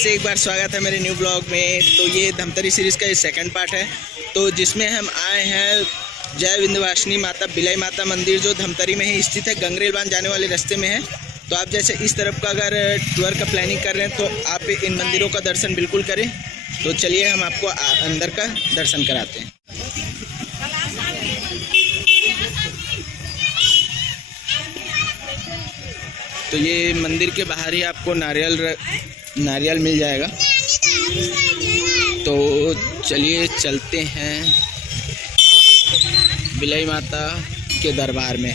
से एक बार स्वागत है मेरे न्यू ब्लॉग में। तो ये धमतरी सीरीज़ का ये सेकंड पार्ट है, तो जिसमें हम आए हैं जय विंध्यवासिनी माता बिलाई माता मंदिर, जो धमतरी में ही स्थित है, गंगरेल बांध जाने वाले रास्ते में है। तो आप जैसे इस तरफ का अगर टूर का प्लानिंग कर रहे हैं तो आप इन मंदिरों का दर्शन बिल्कुल करें। तो चलिए हम आपको अंदर का दर्शन कराते हैं। तो ये मंदिर के बाहर ही आपको नारियल मिल जाएगा। तो चलिए चलते हैं बिलाई माता के दरबार में।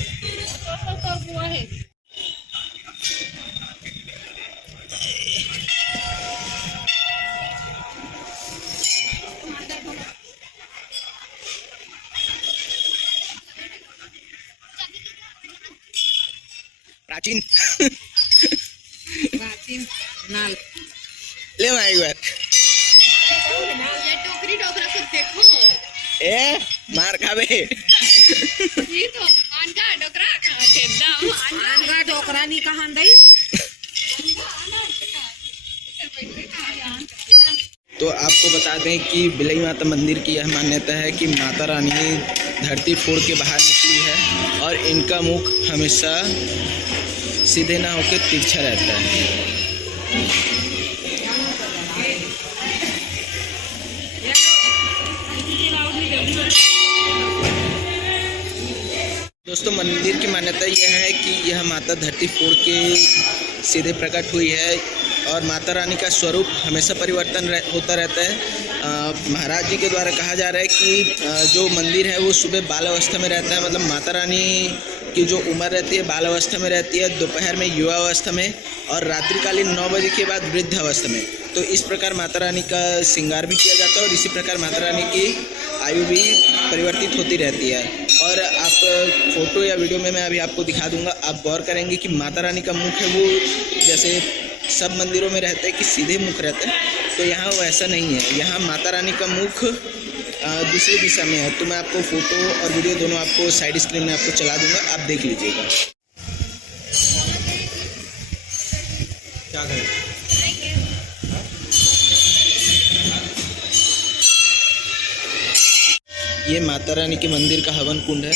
प्राचीन नाल ले भाई एक बार टोकरी टोकरा खुद देखो। ए मार खावे ये तो आन का टोकरा कहां थे दम आन का टोकरा नहीं कहां दई। तो आपको बता दें कि बिलाई माता मंदिर की यह मान्यता है कि माता रानी धरती फोड़ के बाहर निकली है और इनका मुख हमेशा सीधे ना होकर तिरछा रहता है। दोस्तों, मंदिर की मान्यता यह है कि यह माता धरती फोड़ के सीधे प्रकट हुई है और माता रानी का स्वरूप हमेशा परिवर्तन होता रहता है। महाराज जी के द्वारा कहा जा रहा है कि जो मंदिर है वो सुबह बाल अवस्था में रहता है, मतलब माता रानी की जो उम्र रहती है बाल अवस्था में रहती है, दोपहर में युवा अवस्था में और रात्रिकालीन 9 बजे के बाद वृद्ध अवस्था में। तो इस प्रकार माता रानी का श्रृंगार भी किया जाता है और इसी प्रकार माता रानी की आयु भी परिवर्तित होती रहती है। और आप फोटो या वीडियो में मैं अभी आपको दिखा दूंगा, आप गौर करेंगे कि माता रानी का मुख है वो जैसे सब मंदिरों में रहता है कि सीधे मुख रहता है, तो यहाँ वैसा नहीं है। यहाँ माता रानी का मुख दूसरी दिशा में है। तो मैं आपको फ़ोटो और वीडियो दोनों आपको साइड स्क्रीन में आपको चला दूंगा, आप देख लीजिएगा। क्या करें? ये माता रानी के मंदिर का हवन कुंड है।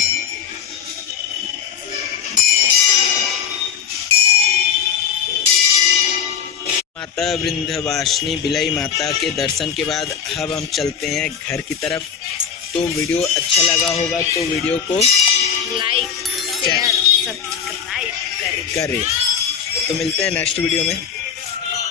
माता विंध्यवासिनी बिलाई माता के दर्शन के बाद अब हम चलते हैं घर की तरफ। तो वीडियो अच्छा लगा होगा तो वीडियो को लाइक शेयर सब्सक्राइब करें। तो मिलते हैं नेक्स्ट वीडियो में।